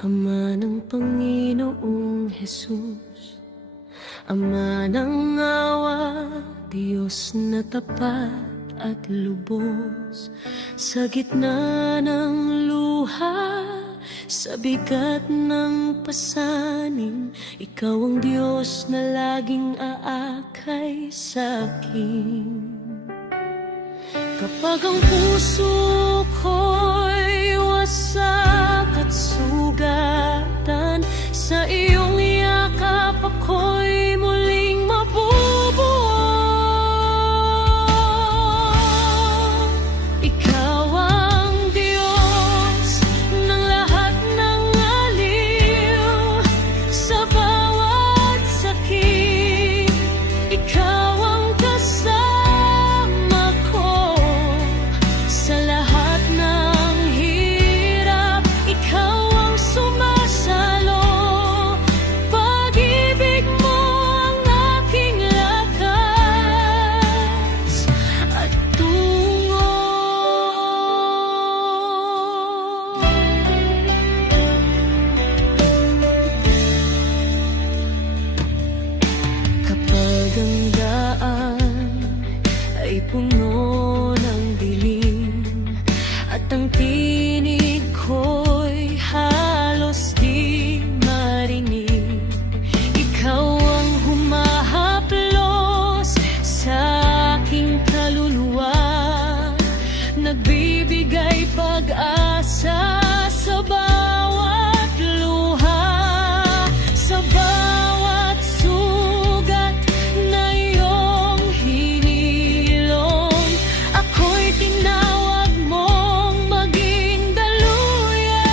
Ama ng Panginoong Hesus, Ama ng awa, Diyos na tapat at lubos. Sa gitna ng luha, sa bigat ng pasanin, Ikaw ang Diyos na laging aakay sa'kin. Kapag ang puso ko'y wasak at sugatan, sa iyong yakap ako'y muling mabubuo. Ikaw ang Diyos ng lahat ng aliw, sa bawat sakit, Ikaw ang kasama ko. Sa lahat ng hirap, Ikaw ang sumasalo. Pag-ibig mo ang aking lakas at tungo. Kapag ang daan ay puno ng dilim at ang tinig ko'y halos di marinig, Ikaw ang humahaplos sa aking kaluluwa, nagbibigay pag-asa sa bawat luha, sa bawat sugat na iyong hinilom. Ako'y tinawag mong maging daluyan.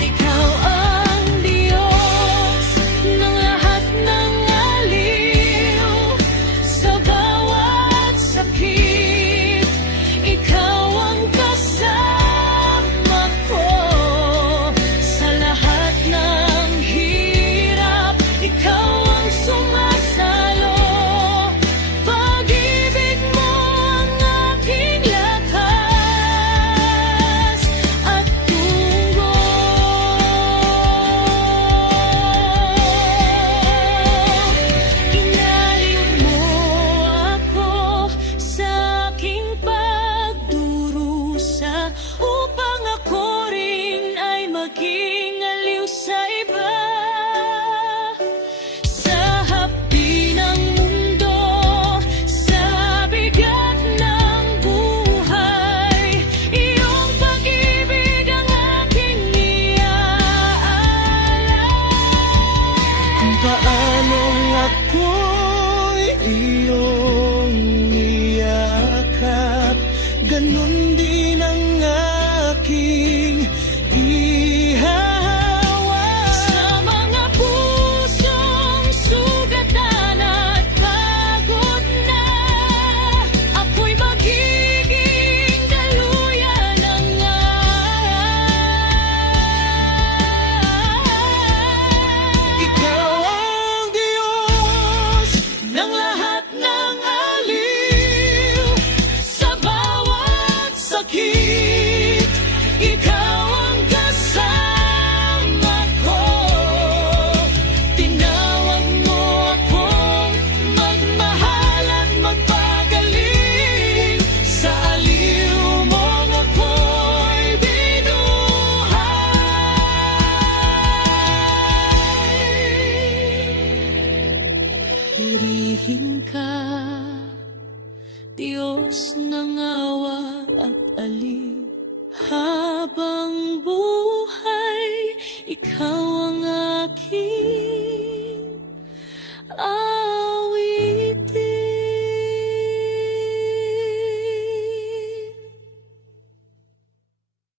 Ikaw ang Diyos ng lahat ng aliw, sa bawat sakit, Ikaw ang kasama ko. Sa lahat ng hirap, Ikaw ang sumasalo. Pag-ibig mo ang aking lakas at tungo. Inalim mo ako sa aking pagdurusa, upang ako rin ay maging aliw sa iba. Sa hapdi ng mundo, sa bigat ng buhay, iyong pag-ibig ang aking iaalay. Kung paano ako'y iyong niyakap, ganun din ang aking ihahawa. Sa mga pusong sugatan at pagod na, ako'y magiging daluyan ng Ikaw ang Diyos ng lahat ng aliw, sa bawat sakit, Ikaw ang kasama ko. Tinawag mo akong magmahal at magpagaling, sa aliw mong ako'y binuhay. Purihin ka, Diyos ng awa at alihha.